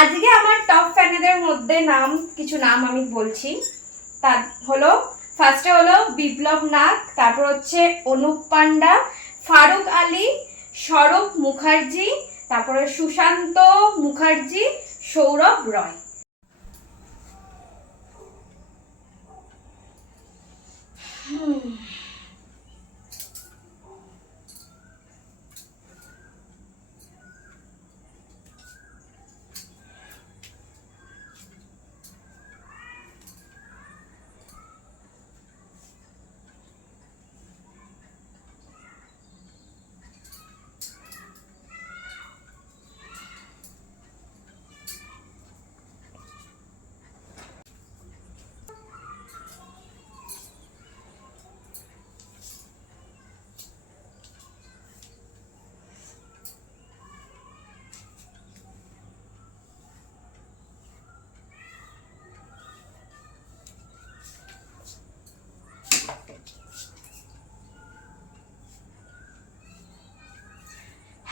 আজকে আমার টপ ফ্যানেদের মধ্যে কিছু নাম আমি বলছি। তার হলো ফার্স্টে হলো বিপ্লব নাগ, তারপর হচ্ছে অনুপ পান্ডা, ফারুক আলী, সৌরভ মুখার্জি, তারপরে সুশান্ত মুখার্জি, সৌরভ রয়।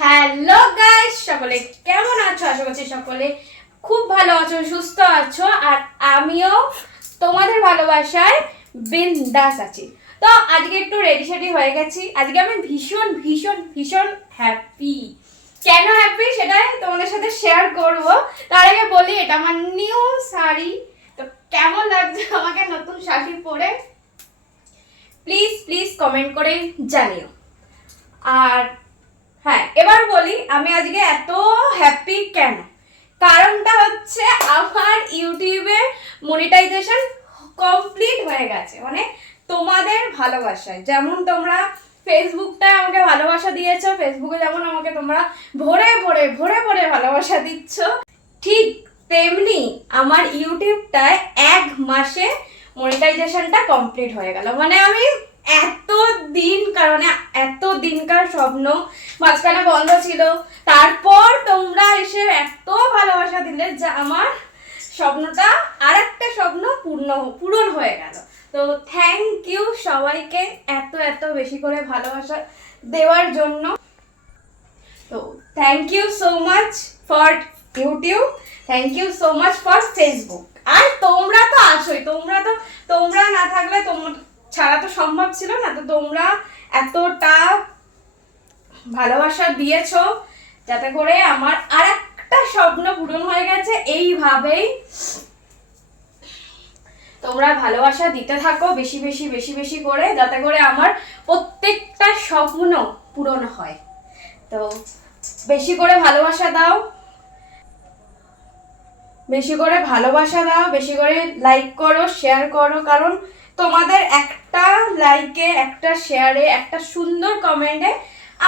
হ্যালো গাইস, সকলে কেমন আছো? আশা করছি সকলে খুব ভালো আছো, সুস্থ আছো, আর আমিও তোমাদের ভালোবাসায় বিন্দাস আছি। তো আজকে একটু রেডি সেডি হয়ে গেছি। আজকে আমি ভীষণ ভীষণ ভীষণ হ্যাপি। কেন হ্যাপি সেটাই তোমাদের সাথে শেয়ার করব। তার আগে বলি, এটা আমার নিউ শাড়ি। তো কেমন লাগছে আমাকে নতুন শাড়ি পরে প্লিজ প্লিজ কমেন্ট করে জানিও। আর হ্যাঁ, এবার বলি আমি আজকে এত হ্যাপি কেন। কারণটা হচ্ছে আমার ইউটিউবে মনিটাইজেশন কমপ্লিট হয়ে গেছে, মানে তোমাদের ভালোবাসায়। যেমন তোমরা ফেসবুকটায় আমাকে ভালোবাসা দিয়েছো, ফেসবুকে যেমন আমাকে তোমরা ভরে ভরে ভরে ভরে ভালোবাসা দিচ্ছ, ঠিক তেমনি আমার ইউটিউবটায় 1 মাসে মনিটাইজেশনটা কমপ্লিট হয়ে গেল। মানে আমি এত দিনকার স্বপ্ন মাঝখানে বন্ধ ছিল, তারপর তোমরা এসে এত ভালোবাসা দিলে যে আমার স্বপ্নটা আর একটা স্বপ্ন পূরণ হয়ে গেল। তো থ্যাংক ইউ সবাইকে এত এত বেশি করে ভালোবাসা দেওয়ার জন্য। তো thank you so much for YouTube, thank you so much for Facebook. আর তোমরা তো আছোই, তোমরা না থাকলে তোমার ছাড়া তো সম্ভব ছিল না। তো তোমরা এতটা ভালোবাসা দিয়েছো যাতে করে আমার আর একটা স্বপ্ন পূরণ হয়ে গেছে। এইভাবেই তোমরা ভালোবাসা দিতে থাকো বেশি বেশি বেশি বেশি করে, যাতে করে আমার প্রত্যেকটা স্বপ্ন পূরণ হয়। তো বেশি করে ভালোবাসা দাও, বেশি করে ভালোবাসা দাও, বেশি করে লাইক করো, শেয়ার করো। কারণ তোমাদের একটা লাইকে, একটা শেয়ারে, একটা সুন্দর কমেন্টে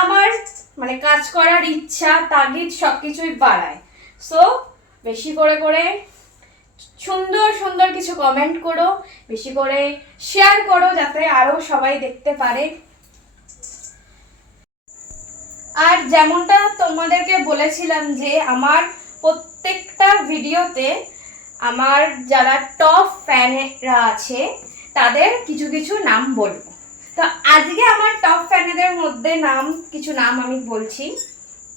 আমার মানে কাজ করার ইচ্ছা, তাগিদ সব কিছুই বাড়ায়। সো বেশি করে করে সুন্দর সুন্দর কিছু কমেন্ট করো, বেশি করে শেয়ার করো, যাতে আরো সবাই দেখতে পারে। আর যেমনটা তোমাদেরকে বলেছিলাম যে আমার প্রত্যেকটা ভিডিওতে আমার যারা টপ ফ্যানেরা আছে তাদের কিছু কিছু নাম বলবো। তো আজকে আমার টপ ফ্যানেদের মধ্যে কিছু নাম আমি বলছি।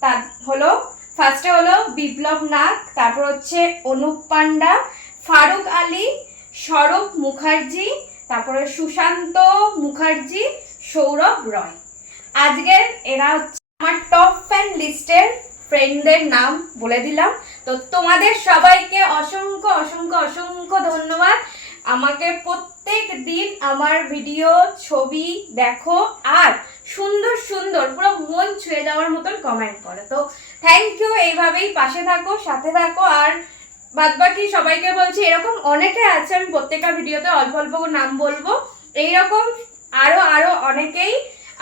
তার হলো ফার্স্টে হলো বিপ্লব নাগ, তারপর হচ্ছে অনুপ পান্ডা, ফারুক আলী, সৌরভ মুখার্জি, তারপরে সুশান্ত মুখার্জি, সৌরভ রয়। আজকের এরা হচ্ছে আমার টপ ফ্যান লিস্টের ফ্রেন্ডদের নাম বলে দিলাম। তো তোমাদের সবাইকে অসংখ্য অসংখ্য অসংখ্য ধন্যবাদ। আমাকে প্রত্যেক দিন আমার ভিডিও ছবি দেখো আর সুন্দর সুন্দর পুরো মন ছুঁয়ে যাওয়ার মতন কমেন্ট করো। তো থ্যাংক ইউ, এইভাবেই পাশে থাকো, সাথে থাকো। আর বাদবাকি সবাইকে বলছি, এরকম অনেকে আছে, আমি প্রত্যেকটা ভিডিওতে অল্প অল্প নাম বলবো। এইরকম আরো আরো অনেকেই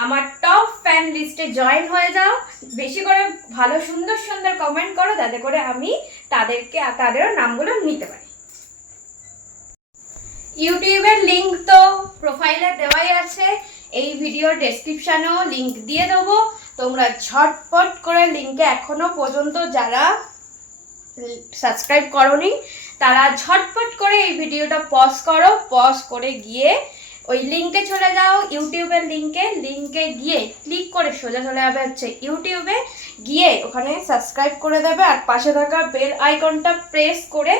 আমার টপ ফ্যান লিস্টে জয়েন হয়ে যাও, বেশি করে ভালো সুন্দর সুন্দর কমেন্ট করো, যাতে করে আমি তাদেরও নামগুলো নিতে পারি। ইউটিউবের লিংক তো প্রোফাইলে দেওয়াই আছে, এই ভিডিওর ডেসক্রিপশনেও লিংক দিয়ে দেবো। তোমরা ঝটপট করে লিংকে এখনো পর্যন্ত যারা সাবস্ক্রাইব করোনি তারা ঝটপট করে এই ভিডিওটা পজ করো, পজ করে গিয়ে ওই লিঙ্কে চলে যাও, ইউটিউবের লিঙ্কে গিয়ে ক্লিক করে সোজা চলে যাবে হচ্ছে ইউটিউবে, গিয়ে ওখানে সাবস্ক্রাইব করে দেবে আর পাশে থাকা বেল আইকনটা প্রেস করে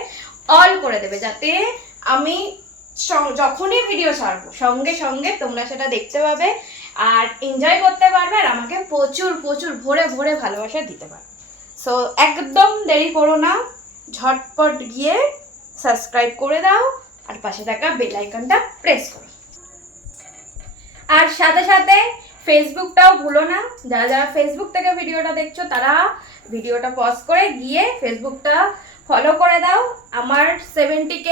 অল করে দেবে, যাতে আমি যখনই ভিডিও ছাড়বো সঙ্গে সঙ্গে তোমরা সেটা দেখতে পাবে আর এনজয় করতে পারবে আর আমাকে প্রচুর প্রচুর ভরে ভরে ভালোবাসা দিতে পারবে। সো একদম দেরি করো না, ঝটপট গিয়ে সাবস্ক্রাইব করে দাও আর পাশে থাকা বেল আইকনটা প্রেস করো। আর সাথে সাথে ফেসবুকটাও ভুলো না, যারা যারা ফেসবুক থেকে ভিডিওটা দেখছো তারা ভিডিওটা পজ করে গিয়ে ফেসবুকটা ফলো করে দাও। আমার 70K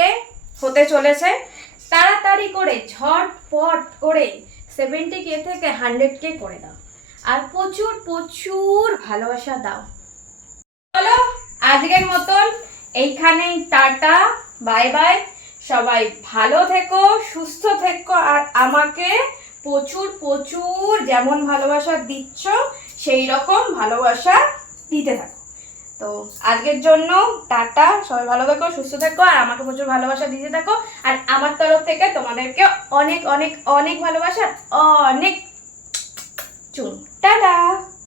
হতে চলেছে, তাড়াতাড়ি করে ঝটপট করে 70K থেকে 100K করে দাও আর প্রচুর প্রচুর ভালোবাসা দাও। চলো আজকের মতন এইখানেই টাটা, বাই বাই। সবাই ভালো থেকো, সুস্থ থেকো আর আমাকে প্রচুর প্রচুর যেমন ভালোবাসা দিচ্ছ সেই রকম ভালোবাসা দিতে থাকো। তো আজকের জন্য টাটা, সবাই ভালো থেকো, সুস্থ থেকো আর আমাকে প্রচুর ভালোবাসা দিতে থাকো। আর আমার তরফ থেকে তোমাদেরকে অনেক অনেক অনেক ভালোবাসা, অনেক